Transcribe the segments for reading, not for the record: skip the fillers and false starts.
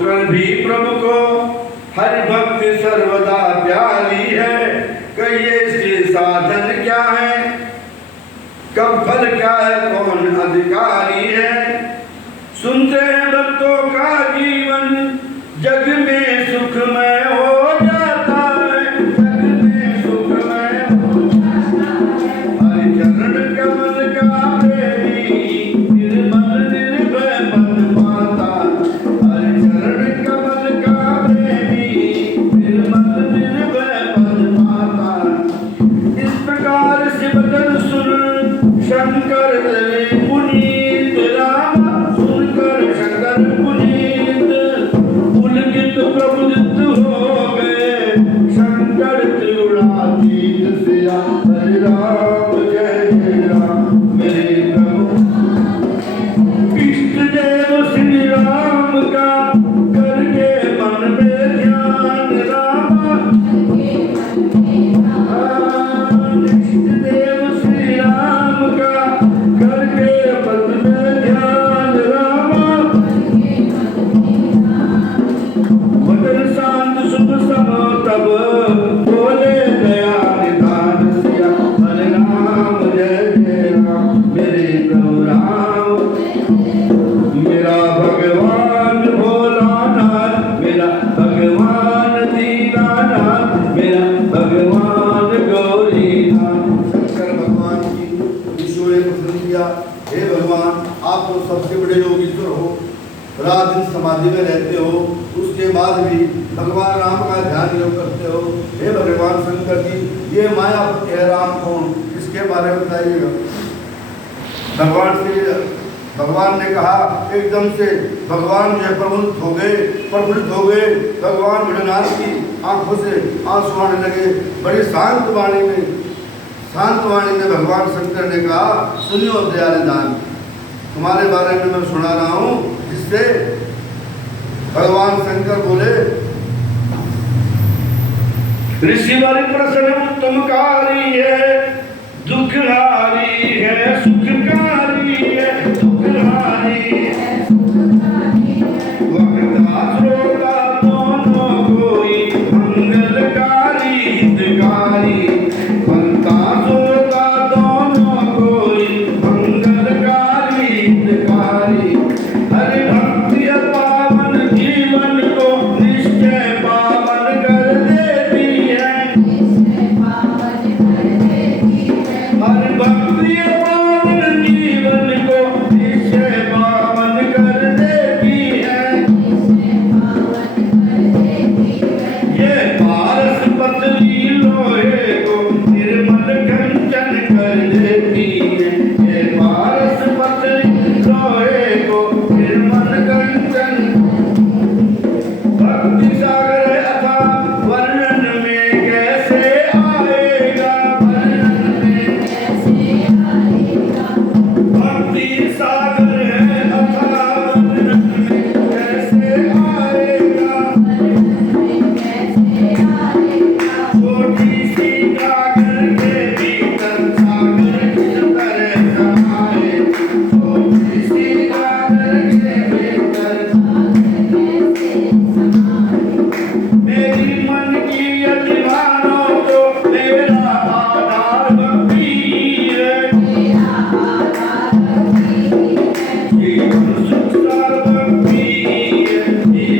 कर भी प्रभु को हरि भक्ति सर्वदा प्यारी है। कहिए इसके साधन क्या है, कब फल क्या है, कौन अधिकारी है। सुनते हैं भक्तों का जीवन जग में सुखमय हो जाता है, जग में सुखमय हो जाता है। हरि चरण कमल का प्रेमी निर्मल निर्भय पद पाता। हरि चरण कमल का प्रेमी निर्मल निर्भय पद पाता। इस प्रकार से भजन सुन शंकर पुनीत राम, सुनकर शंकर पुनीत पुलकित प्रबुद्ध हो गए। शंकर त्रिगुणातीत सिया हरे राम जय जय राम मेरे प्रभु। इष्ट देव श्री राम का करके मन में ध्यान रामा। इष्ट देव श्री राम का करके मन में ध्यान रामा। वचन शांत शुभ सम तब बोले दया निधान सिया हरे राम जय जय राम मेरे प्रभु राम। मेरा भगवान भोलानाथ, मेरा भगवान दीनानाथ, मेरा भगवान गौरीनाथ। शंकर भगवान की ईश्वर ने पसंद किया, हे भगवान आप तो सबसे बड़े योगीश्वर हो, रात दिन समाधि में रहते हो, उसके बाद भी भगवान राम का ध्यान योग करते हो। हे भगवान शंकर जी ये मायापति है राम कौन, इसके बारे में बताइएगा। भगवान ने कहा एकदम से भगवान जो है प्रफुल्लित हो गए। भगवान भोलेनाथ की आंखों से आंसू आने लगे। बड़ी शांत वाणी में भगवान शंकर ने कहा सुनियो दयानिधान, तुम्हारे बारे में मैं सुना रहा हूँ। जिससे भगवान शंकर बोले ऋषिवर प्रसन्न उत्तमकारी है, दुखहारी है सुखकारी है, दुखहारी है वक्रता श्रोता दोनों कोई मंगलकारी हितकारी। वक्रता श्रोता दोनों कोई मंगलकारी हितकारी। हरि भक्ति पावन जीवन को निश्चय पावन कर देती है। हरि भक्ति पावन जीवन को निश्चय पावन कर देती है। ये पारस पतली लोहे को निर्मल कंचन कर देती है। ये पारस पतली लोहे को निर्मल कंचन। भक्ति सागर अथा वर्णन में कैसे आएगा, वर्णन में कैसे आएगा। भक्ति सागर है अथा वर्णन में कैसे आएगा, वर्णन में कैसे आएगा। छोटी सी गागर के भीतर सागर किस तरह समाए। छोटी सी गागर के भीतर मेरी मन की अभिमानों तो मेरा आधार भक्ति है। जीवन सुख सार भक्ति है, जीवन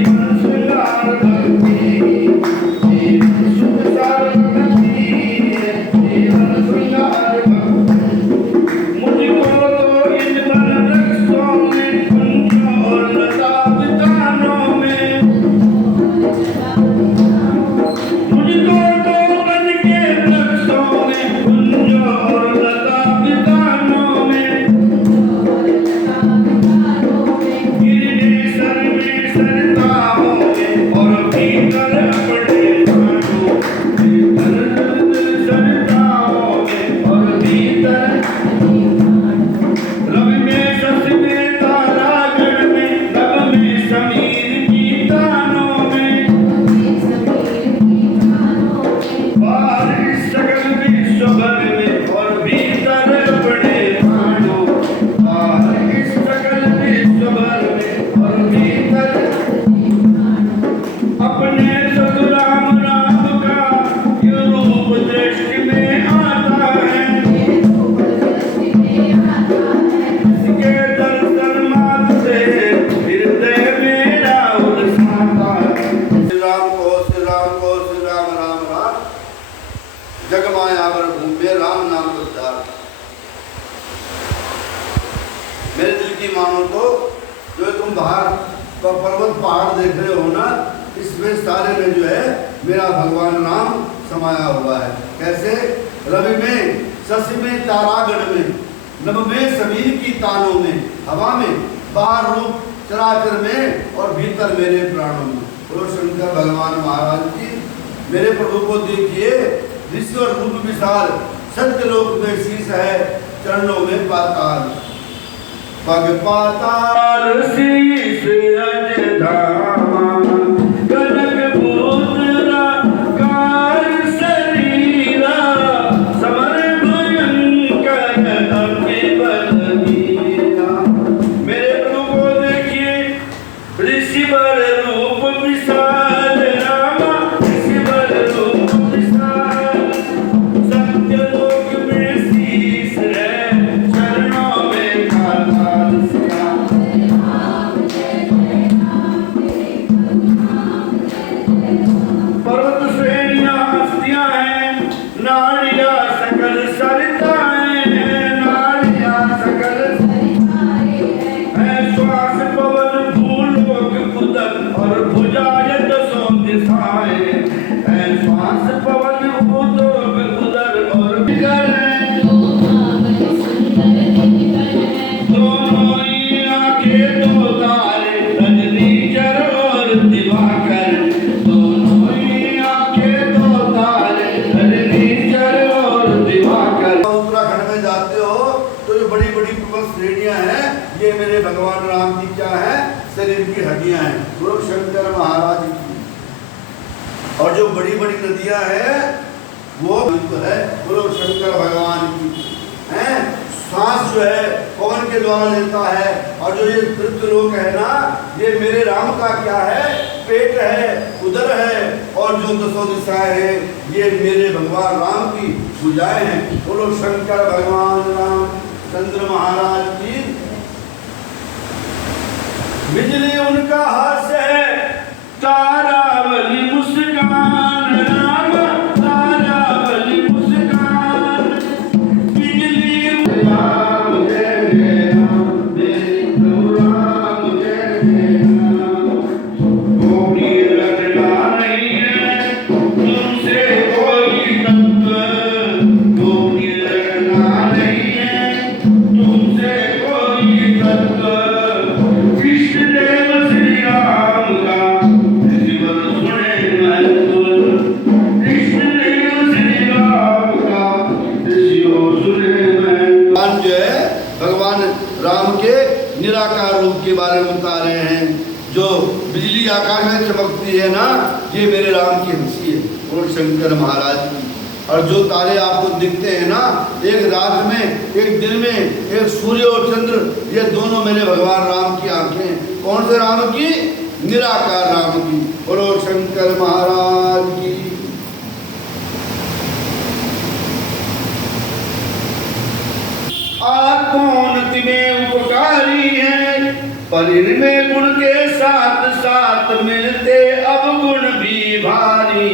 पहाड़ देख रहे हो ना, इसमें सारे में जो है मेरा भगवान राम समाया हुआ है। कैसे? रवि में, शशि में, तारागण में, नभ में, समीर की तानों में, हवा में, बाहर रूप चराचर में और भीतर मेरे प्राणों में। बोलो शंकर भगवान महाराज की। मेरे प्रभु को देखिए, ऋषि रूप विशाल, सत्यलोक में शीश है, चरणों में पाताल, पग पाताल शीश अजधामा, कनक पुत्र कार शरीरा, समर भयंकर अति बलवीरा। मेरे प्रभु को देखिए, ऋषि वर रूप विशाल रामा, ऋषि वर रूप विशाल, सत्यलोक में शीश है, चरणों में पाताल सिया। पर्वत श्रेणियां हस्तियां हैं, नाड़ियां सकल सरिताएं हैं, नाड़ियां सकल है, श्वास पवन भूलोक उदक और भुजाएं दसों दिशाएं है, श्वास पवन भूलोक उदर और बिगर है, दोनों ही आंखें दो तारे, रजनीचर और दिवाकर, दोनों ही आंखें दो तारे, रजनीचर और दिवाकर। उत्तराखंड में जाते हो तो जो बड़ी बड़ी पर्वत श्रेणियां हैं, ये मेरे भगवान राम की क्या है? शरीर की हड्डियां हैं। गुरु शंकर महाराज की। और जो बड़ी बड़ी नदियां हैं वो तो है गुरु शंकर भगवान की हैं। सांस जो है पवन के द्वारा लेता है। और जो ये पृथ्वीलोक है ना, ये मेरे राम का क्या है? पेट है, उदर है। और जो दसों दिशाएं हैं, ये मेरे भगवान राम की भुजाएं हैं। बोलो शंकर भगवान राम चंद्र महाराज की। बिजली उनका हास्य है, तारावली मुस्कान राम, तारावली मुस्कान, बिजली राम जय जय राम, मेरे प्रभु राम जय जय राम। कोई रटना नहीं है तुमसे कोई तत्व, कोई रटना नहीं है तुमसे कोई तत्व। कृष्णदेव श्री राम का जीवन सुने महत्व, कृष्णदेव श्री राम का जीवन सुने महत्व। जो है भगवान राम के निराकार रूप के बारे में बता रहे हैं। जो बिजली आकाश में चमकती है ना, ये मेरे राम की हंसी है और शंकर महाराज की। और जो तारे आपको दिखते हैं ना, एक रात में, एक दिन में, एक सूर्य और चंद्र, ये दोनों मेरे भगवान राम की आंखें हैं। कौन से राम की? निराकार राम की। बोलो शंकर महाराज की। आत्मोन्नति में उपकारी है, पर इनमें गुण के साथ साथ मिलते अब गुण भी भारी,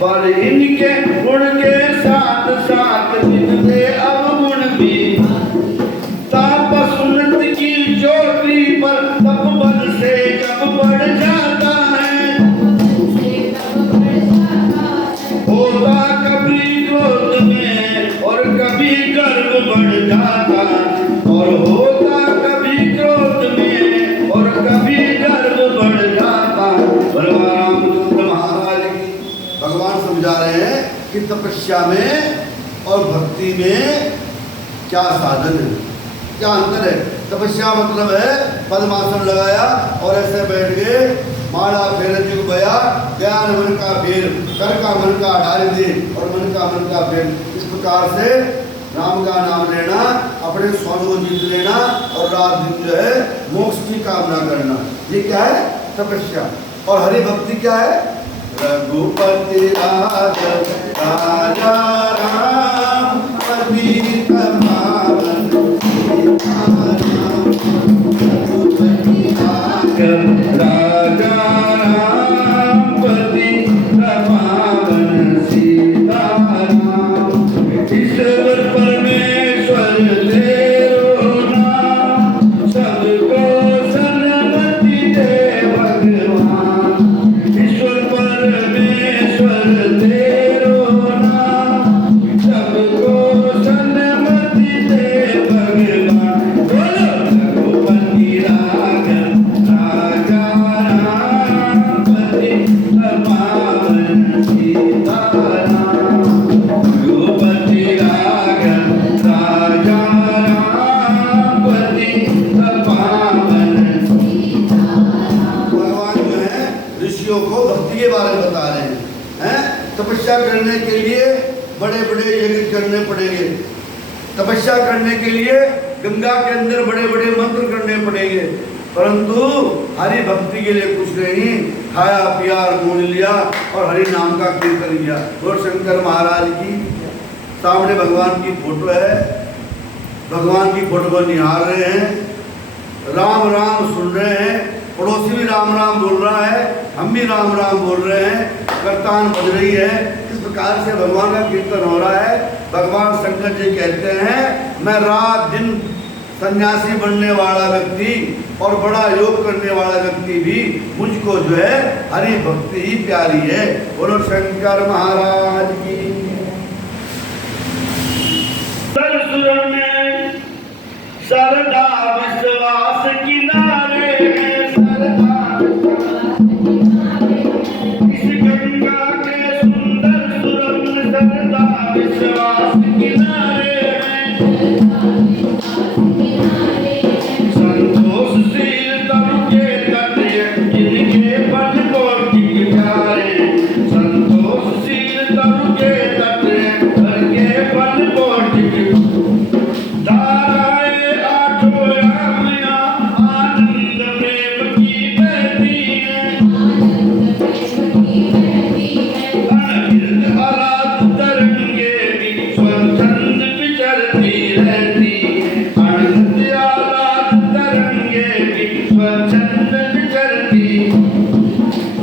पर इनके गुण के साथ साथ मिलते अब गुण भी। तापस उन्नति की ज्योति पर तपबल से जब बढ़ जाता है, होता कभी क्रोध में और कभी गर्व बढ़ जाता, और होता कभी क्रोध में और कभी गर्व बढ़ जाता। भगवान महाराज की भगवान समझा रहे हैं कि तपस्या में और भक्ति में क्या साधन है, क्या अंतर है। तपस्या मतलब है पद्मासन लगाया और ऐसे बैठ गए, माला फेर जुग बया, ज्ञान मन का फेर, कर का मन का डाल दे और मन का फेर। इस प्रकार से राम का नाम लेना, अपने स्वामी को जीत लेना और रात दिन जो है मोक्ष की कामना करना, ये क्या है? तपस्या। और हरि भक्ति क्या है? रघुपति राजा राम पतित पावन राजा राम पतित पावन सीताराम। ईश्वर परमेश्वर तेरो नाम, सबको सन्मति दे भगवान। ऋषियों को भक्ति के बारे में बता रहे हैं। तपस्या करने के लिए बड़े बड़े यज्ञ करने पड़ेंगे, तपस्या करने के लिए गंगा के अंदर बड़े बड़े मंत्र करने पड़ेंगे, परंतु हरि भक्ति के लिए कुछ नहीं, खाया पिया घूम लिया और हरि नाम का कीर्तन किया। और शंकर महाराज की सामने भगवान की फोटो है, भगवान की फोटो को निहार रहे हैं, राम राम सुन रहे हैं, पड़ोसी भी राम राम बोल रहा है, हम भी राम राम बोल रहे हैं, करतान बज रही है। इस प्रकार से भगवान का कीर्तन हो रहा है। भगवान शंकर जी कहते हैं, मैं रात दिन सन्यासी बनने वाला व्यक्ति और बड़ा योग करने वाला व्यक्ति भी मुझको जो है हरि भक्ति ही प्यारी है। बोलो शंकर महाराज की। सरसुर में सरदा विश्वास किनारे, सरदा इस गंगा के सुंदर सुरंग, सरदा विश्वास किनारे, संतोषशील तनु के तट जिनके पद को टिक प्यारे, संतोषशील तनु के तट जिनके पद को टिक धाराएं आठों यामियां आनंद प्रेम की बहती हैं, अनगिनत आराध तरंगे भी स्वच्छंद विचरती रहती हैं, अनगिनत आराध तरंगे भी स्वच्छंद विचरती।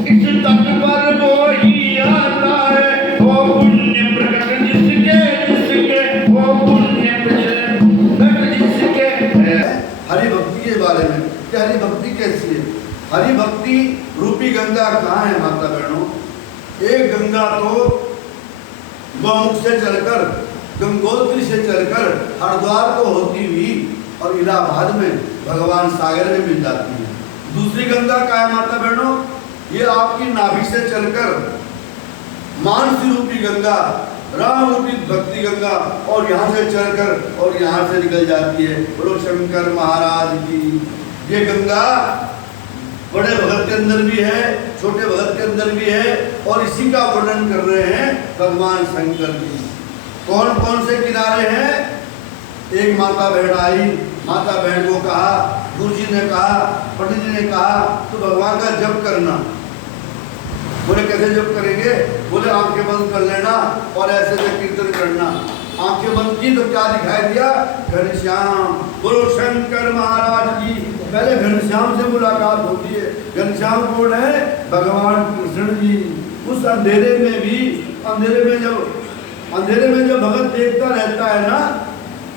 इस तट पर वो ही आता है, वो पुण्य प्रकट जिसके जिसके, वो पुण्य प्रकट जिसके है। हरि भक्ति के बारे में कि हरि भक्ति कैसी है? हरि भक्ति रूपी गंगा कहाँ है माता बहनों? एक गंगा तो गौमुख से चलकर, गंगोत्री से चलकर हरिद्वार को होती हुई और इलाहाबाद में भगवान सागर में मिल जाती है। दूसरी गंगा कहाँ है माता बहनों? ये आपकी नाभि से चलकर मानसी रूपी गंगा, राम रूपी भक्ति गंगा, और यहाँ से चलकर और यहाँ से निकल जाती है। बोलो शंकर महाराज की। ये गंगा बड़े भगत के अंदर भी है, छोटे भगत के अंदर भी है, और इसी का वर्णन कर रहे हैं भगवान शंकर जी। कौन कौन से किनारे हैं? एक माता बहन आई, माता बहन को कहा, गुरु जी ने कहा, पंडित जी ने कहा, तो भगवान का जप करना। बोले कैसे जप करेंगे? बोले आंखें बंद कर लेना और ऐसे से कीर्तन करना। आंखें बंद की तो क्या दिखाई दिया? घनश्याम। बोलो शंकर महाराज की। पहले घनश्याम से मुलाकात होती है। घनश्याम कौन है? भगवान कृष्ण जी। उस अंधेरे में भी, अंधेरे में जब भगत देखता रहता है ना,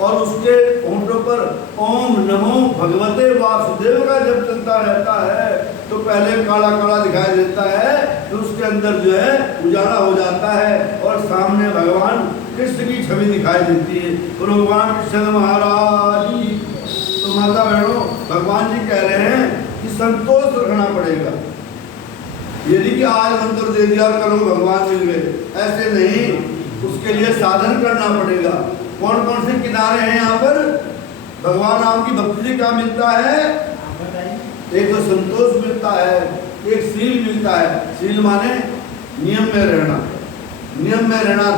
और उसके होंठों पर ओम नमो भगवते वासुदेव का जब चलता रहता है, तो पहले काला काला दिखाई देता है, तो उसके अंदर जो है उजाला हो जाता है और सामने भगवान कृष्ण की छवि दिखाई देती है। भगवान कृष्ण महाराज की। तो माता बहनों, भगवान जी कह रहे हैं कि संतोष रखना पड़ेगा। यदि कि आज मंत्र दे दिया करो भगवान मिल गए, ऐसे नहीं, उसके लिए साधन करना पड़ेगा। कौन कौन से किनारे हैं यहाँ पर? भगवान राम की भक्ति से क्या मिलता है? एक तो संतोष मिलता है, एक शील मिलता है। शील माने नियम में रहना, नियम में रहना।